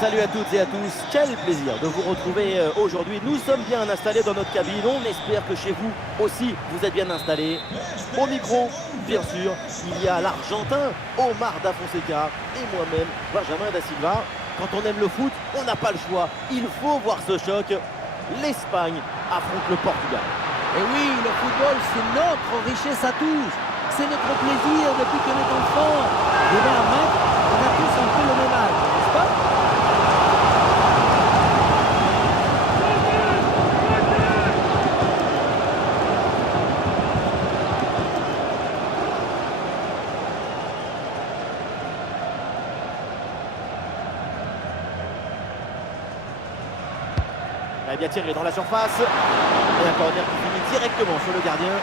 Salut à toutes et à tous, quel plaisir de vous retrouver aujourd'hui. Nous sommes bien installés dans notre cabine, on espère que chez vous aussi vous êtes bien installés. Au micro, bien sûr, il y a l'Argentin Omar Da Fonseca et moi-même, Benjamin Da Silva. Quand on aime le foot, on n'a pas le choix, il faut voir ce choc. L'Espagne affronte le Portugal. Et oui, le football, c'est notre richesse à tous. C'est notre plaisir depuis qu'on est enfant. Devant un match, on a tous un peu le même âge, n'est-ce pas? Elle a bien tiré dans la surface. Et un corner qui finit directement sur le gardien.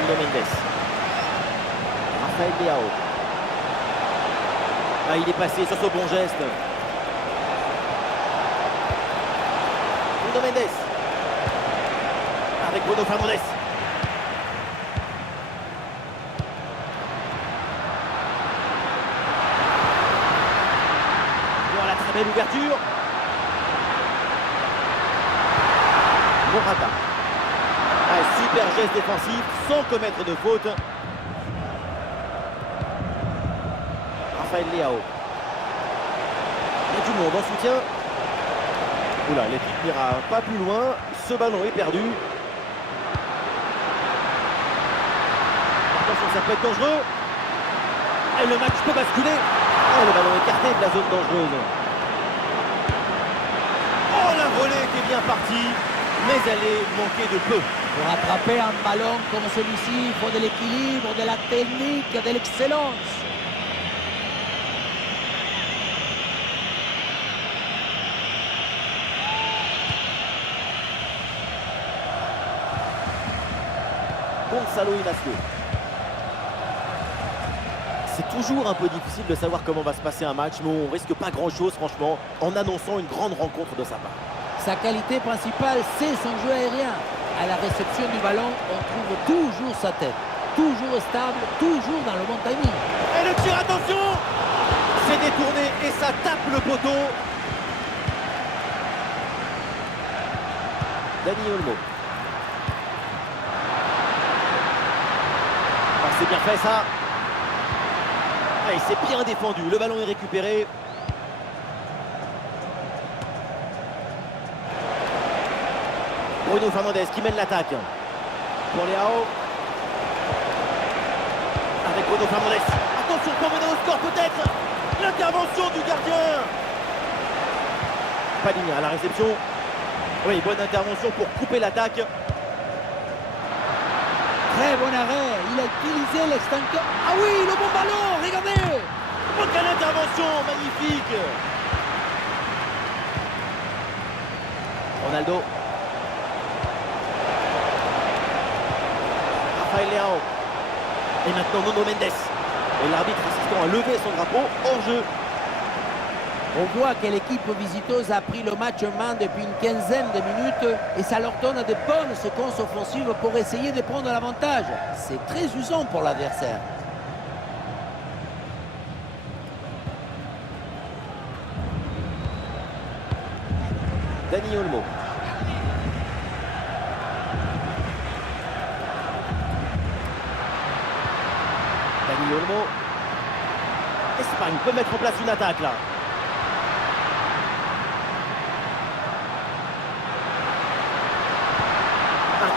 Nuno Mendes. Rafael Leao. Ah, il est passé sur ce bon geste. Nuno Mendes. Avec Bruno Fernandes. Voilà, très belle ouverture. Morata. Ah, super geste défensif sans commettre de faute. Rafael Leao. Il y a du monde en soutien. Oula, l'équipe n'ira pas plus loin. Ce ballon est perdu. Attention, ça peut être dangereux. Et le match peut basculer. Oh, le ballon écarté de la zone dangereuse. Oh, la volée était bien partie, mais elle est manquée de peu. Pour attraper un ballon comme celui-ci, il faut de l'équilibre, de la technique, de l'excellence. Gonzalo Inacio. C'est toujours un peu difficile de savoir comment va se passer un match, mais on risque pas grand-chose, franchement, en annonçant une grande rencontre de sa part. Sa qualité principale, c'est son jeu aérien. À la réception du ballon, on trouve toujours sa tête. Toujours stable, toujours dans le bon timing. Et le tir, attention! C'est détourné et ça tape le poteau. Dani Olmo. Ah, c'est bien fait ça. Ah, il s'est bien défendu. Le ballon est récupéré. Bruno Fernandes qui mène l'attaque. Pour Leao. Avec Bruno Fernandes. Attention pour mener au score peut-être. L'intervention du gardien. Palhinha à la réception. Oui, bonne intervention pour couper l'attaque. Très bon arrêt, il a utilisé l'extincteur. Ah oui, le bon ballon, regardez! Oh, quelle intervention, magnifique! Ronaldo. Rafael Leao. Et maintenant Nuno Mendes. Et l'arbitre assistant a levé son drapeau hors jeu. On voit que l'équipe visiteuse a pris le match en main depuis une quinzaine de minutes et ça leur donne de bonnes séquences offensives pour essayer de prendre l'avantage. C'est très usant pour l'adversaire. Dani Olmo. Dani Olmo. Espagne peut mettre en place une attaque là.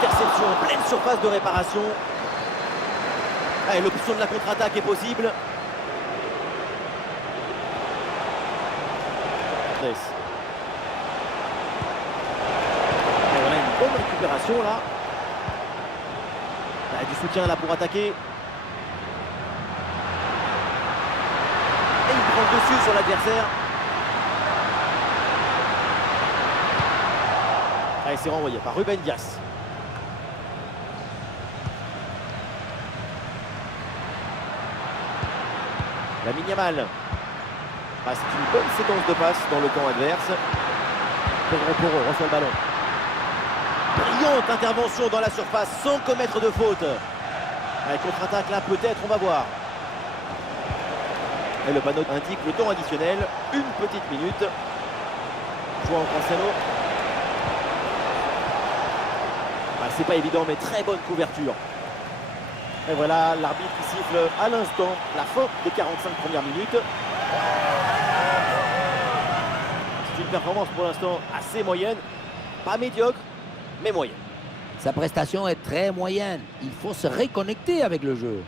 Interception en pleine surface de réparation. Allez, l'option de la contre-attaque est possible. Et on a une bonne récupération là. Il y a du soutien là pour attaquer. Et il prend le dessus sur l'adversaire. Allez, c'est renvoyé par Ruben Dias. Lamine Yamal. Ah, c'est une bonne séquence de passes dans le camp adverse. Pedro Porro reçoit le ballon. Brillante intervention dans la surface sans commettre de faute. Allez, contre-attaque là, peut-être, on va voir. Et le panneau indique le temps additionnel, une petite minute. João Cancelo. C'est pas évident, mais très bonne couverture. Et voilà, l'arbitre qui siffle à l'instant la fin des 45 premières minutes. C'est une performance pour l'instant assez moyenne. Pas médiocre, mais moyenne. Sa prestation est très moyenne. Il faut se reconnecter avec le jeu.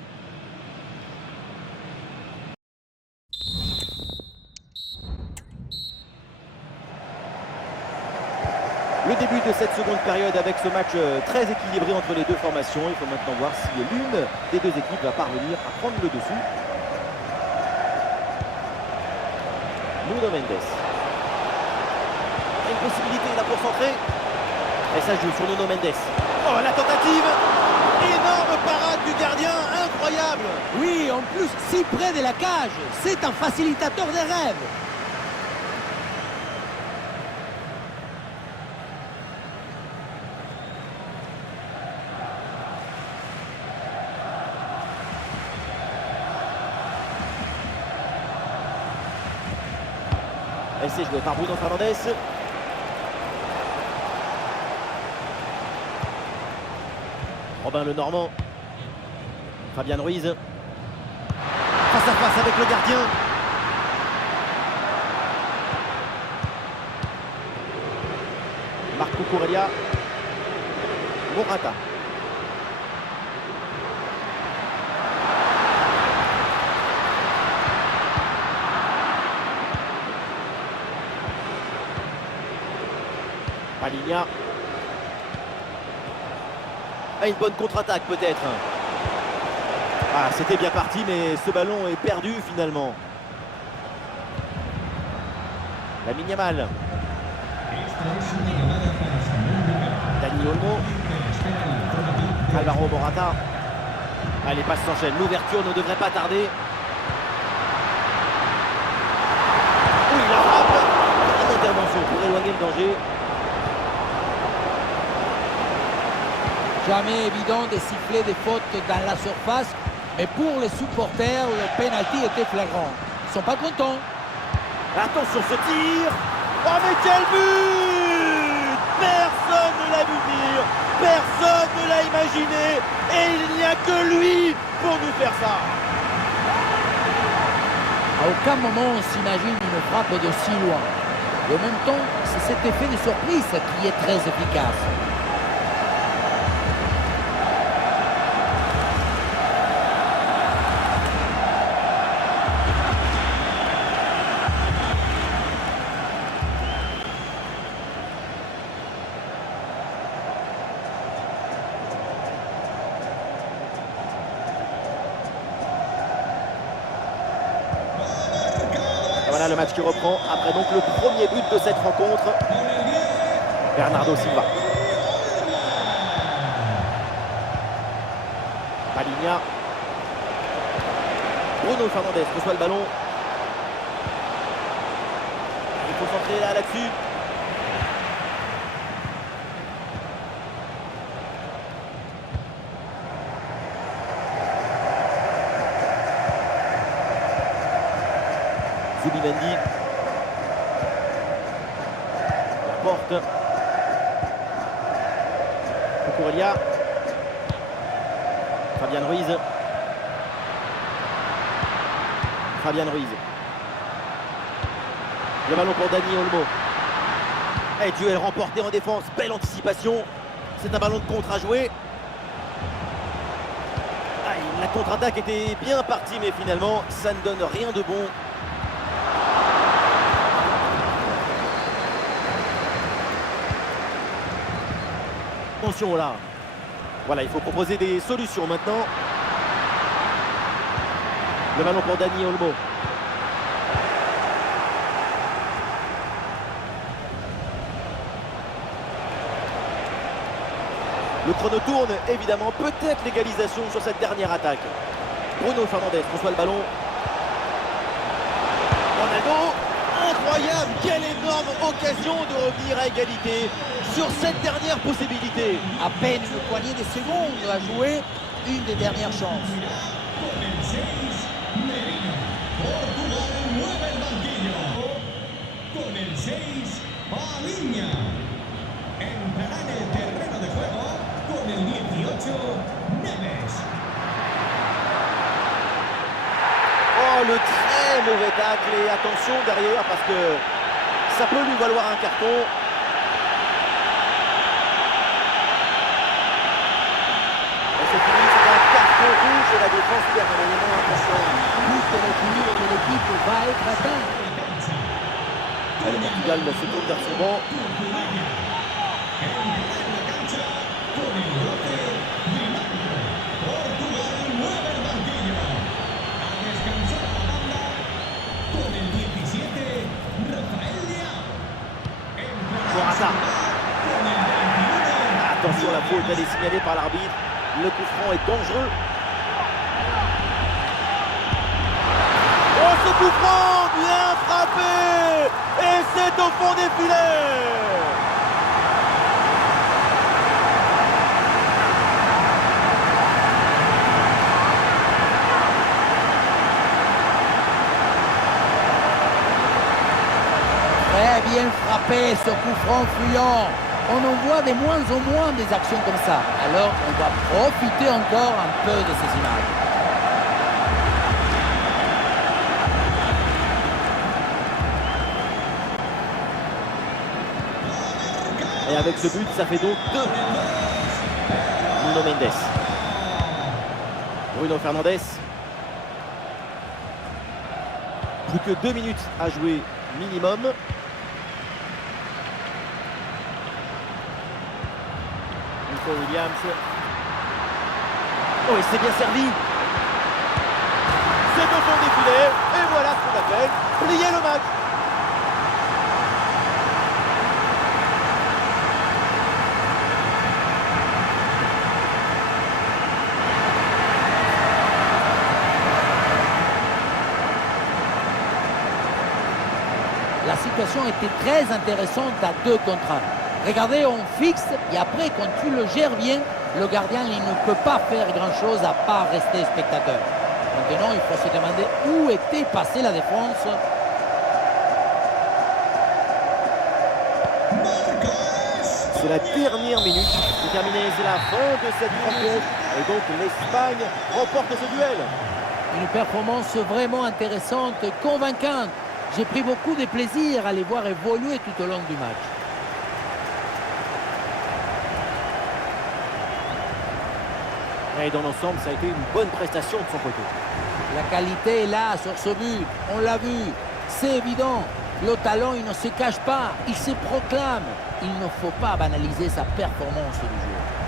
Le début de cette seconde période avec ce match très équilibré entre les deux formations. Il faut maintenant voir si l'une des deux équipes va parvenir à prendre le dessus. Nuno Mendes. Une possibilité là pour centrer. Et ça joue sur Nuno Mendes. Oh, la tentative. Énorme parade du gardien, incroyable. Oui, en plus, si près de la cage. C'est un facilitateur des rêves. Et c'est joué par Bruno Fernandes. Robin Le Normand. Fabian Ruiz. Face à face avec le gardien. Marco Cucurella. Morata. Palinha. Une bonne contre-attaque peut-être. C'était bien parti, mais ce ballon est perdu finalement. Lamine Yamal. Dani Olmo. Alvaro Morata. Les passes s'enchaînent. L'ouverture ne devrait pas tarder. Oui, la frappe. Une intervention pour éloigner le danger. Jamais évident de siffler des fautes dans la surface, mais pour les supporters, le pénalty était flagrant. Ils ne sont pas contents. Attention ce tir. Oh mais quel but! Personne ne l'a vu venir, personne ne l'a imaginé, et il n'y a que lui pour nous faire ça. À aucun moment on s'imagine une frappe de si loin. Et en même temps, c'est cet effet de surprise qui est très efficace. Voilà le match qui reprend après donc le premier but de cette rencontre. Bernardo Silva. Palinha. Bruno Fernandes reçoit le ballon. Il faut centrer là-dessus. Zubimendi. La porte. Cucurella. Fabian Ruiz. Fabian Ruiz. Le ballon pour Dani Olmo. Et duel remporté en défense. Belle anticipation. C'est un ballon de contre à jouer. La contre-attaque était bien partie, mais finalement, ça ne donne rien de bon. Attention là. Voilà, il faut proposer des solutions maintenant. Le ballon pour Dani Olmo. Le chrono tourne, évidemment. Peut-être l'égalisation sur cette dernière attaque. Bruno Fernandes reçoit le ballon. Ronaldo. Incroyable, quelle énorme occasion de revenir à égalité sur cette dernière possibilité. À peine une poignée de secondes à jouer, une des dernières chances. Oh, le très mauvais tacle et attention derrière parce que ça peut lui valoir un carton. Et c'est fini, c'est un carton rouge et la défense perd un élément important. Toute l'équilibre de l'équipe va être atteint. Le Portugal se tourne vers son banc. Morata. Attention, la faute elle est signalée par l'arbitre. Le coup franc est dangereux. Oh, ce coup franc bien frappé. Et c'est au fond des filets. Très bien frappé ce coup franc fuyant. On en voit de moins en moins des actions comme ça. Alors on va profiter encore un peu de ces images. Et avec ce but, ça fait donc 2. Nuno Mendes. Bruno Fernandes. Plus que 2 minutes à jouer minimum. Nico Williams. Oh, et c'est bien servi. C'est au fond des filets. Et voilà ce qu'on appelle plier le match. La situation était très intéressante à 2 contre 1. Regardez, on fixe et après, quand tu le gères bien, le gardien il ne peut pas faire grand-chose à part rester spectateur. Maintenant, il faut se demander où était passée la défense. C'est la dernière minute. C'est terminé, c'est la fin de cette rencontre. Et donc l'Espagne remporte ce duel. Une performance vraiment intéressante, convaincante. J'ai pris beaucoup de plaisir à les voir évoluer tout au long du match. Et dans l'ensemble, ça a été une bonne prestation de son côté. La qualité est là sur ce but, on l'a vu, c'est évident. Le talent, il ne se cache pas, il se proclame. Il ne faut pas banaliser sa performance du jour.